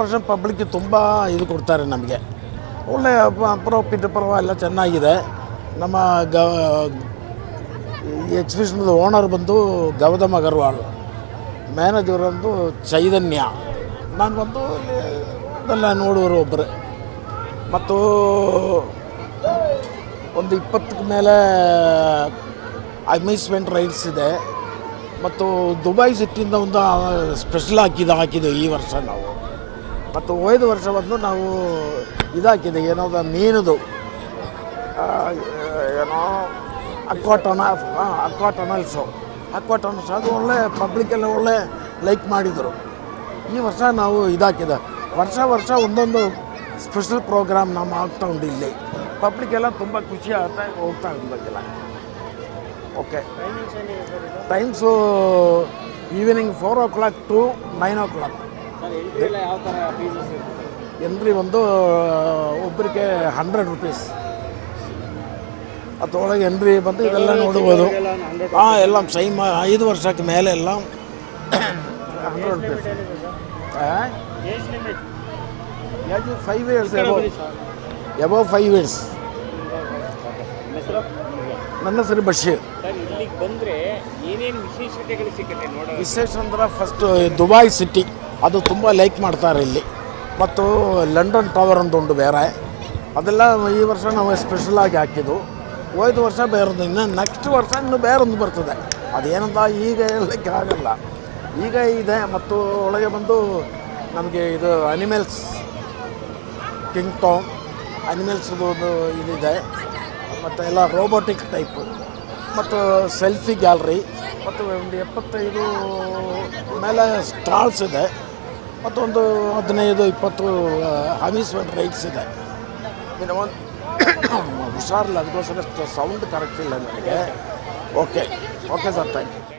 ವರ್ಷ ಪಬ್ಲಿಕ್ಗೆ ತುಂಬ ಇದು ಕೊಡ್ತಾರೆ ನಮಗೆ. ಒಳ್ಳೆ ಪರವ ಎಲ್ಲ ಚೆನ್ನಾಗಿದೆ. ನಮ್ಮ ಎಕ್ಸಿಬಿಷನ್ದು ಓನರ್ ಬಂದು ಗೌತಮ್ ಅಗರ್ವಾಲ್, ಮ್ಯಾನೇಜರ್ ಒಂದು ಚೈತನ್ಯ, ನಾನು ಬಂದು ಇದೆಲ್ಲ ನೋಡುವರು ಒಬ್ಬರು. ಮತ್ತು ಒಂದು 20ಕ್ಕೆ ಮೇಲೆ ಅಮ್ಯೂಸ್ಮೆಂಟ್ ರೈಡ್ಸ್ ಇದೆ. ಮತ್ತು ದುಬೈ ಸಿಟಿಯಿಂದ ಒಂದು ಸ್ಪೆಷಲ್ ಹಾಕಿದ್ದು ಈ ವರ್ಷ ನಾವು. ಮತ್ತು ಹೋದ ವರ್ಷ ಬಂದು ನಾವು ಇದಾಕಿದೆ, ಏನೋ ಮೀನದು ಏನೋ ಅಕ್ವಾ ಟನಲ್ಸು ಅದು ಒಳ್ಳೆ ಪಬ್ಲಿಕ್ಕೆಲ್ಲ ಒಳ್ಳೆ ಲೈಕ್ ಮಾಡಿದರು. ಈ ವರ್ಷ ನಾವು ಇದಾಕಿದೆ. ವರ್ಷ ಒಂದೊಂದು ಸ್ಪೆಷಲ್ ಪ್ರೋಗ್ರಾಮ್ ನಾವು ಆಗ್ತಾ ಉಂಟು ಇಲ್ಲಿ. ಪಬ್ಲಿಕ್ಕೆಲ್ಲ ತುಂಬ ಖುಷಿ ಆಗ್ತಾ ಹೋಗ್ತಾ ಇದ್ದಾಗೆಲ್ಲ. Okay, times evening 4 o'clock to 9 o'clock. Entry ಒಂದು ಒಬ್ಬರಿಗೆ 100 rupees. ಅದರೊಳಗೆ ಎಂಟ್ರಿ ಬಂದು ಇದೆಲ್ಲ ನೋಡ್ಬೋದು. ಎಲ್ಲ ಸೈಮ್ 5 ವರ್ಷಕ್ಕೆ ಮೇಲೆ ಎಲ್ಲ 100 rupees. 5 years above 5 years. ನನ್ನ ಹೆಸರು ಬಶೀರ್. ವಿಶೇಷ ಅಂದ್ರೆ ಫಸ್ಟ್ ದುಬೈ ಸಿಟಿ ಅದು ತುಂಬ ಲೈಕ್ ಮಾಡ್ತಾರೆ ಇಲ್ಲಿ. ಮತ್ತು ಲಂಡನ್ ಟವರ್ ಅಂತ ಉಂಟು ಬೇರೆ, ಅದೆಲ್ಲ ಈ ವರ್ಷ ನಾವು ಸ್ಪೆಷಲಾಗಿ ಹಾಕಿದ್ದು. ಹೋದ ವರ್ಷ ಬೇರೊಂದು, ಇನ್ನು ನೆಕ್ಸ್ಟ್ ವರ್ಷ ಇನ್ನು ಬೇರೊಂದು ಬರ್ತದೆ. ಅದೇನಂತ ಈಗ ಹೇಳಲಿಕ್ಕೆ ಆಗಲ್ಲ. ಈಗ ಇದೆ. ಮತ್ತು ಒಳಗೆ ಬಂದು ನಮಗೆ ಇದು ಅನಿಮಲ್ಸ್ ಕಿಂಗ್ಡಮ್ ಅನಿಮಲ್ಸ್ದು ಒಂದು ಇದಿದೆ. ಮತ್ತು ಎಲ್ಲ ರೋಬೋಟಿಕ್ ಟೈಪು, ಮತ್ತು ಸೆಲ್ಫಿ ಗ್ಯಾಲರಿ, ಮತ್ತು ಒಂದು 75 ಮೇಲೆ ಸ್ಟಾಲ್ಸ್ ಇದೆ. ಮತ್ತೊಂದು 15-20 ಅಮ್ಯೂಸ್ಮೆಂಟ್ ರೈಡ್ಸ್ ಇದೆ. ಇನ್ನು ಒಂದು ಹುಷಾರಿಲ್ಲ, ಅದಕ್ಕೋಸ್ಕರ ಸೌಂಡ್ ಕರೆಕ್ಟ್ ಇಲ್ಲ ನನಗೆ. Okay sir, thank you.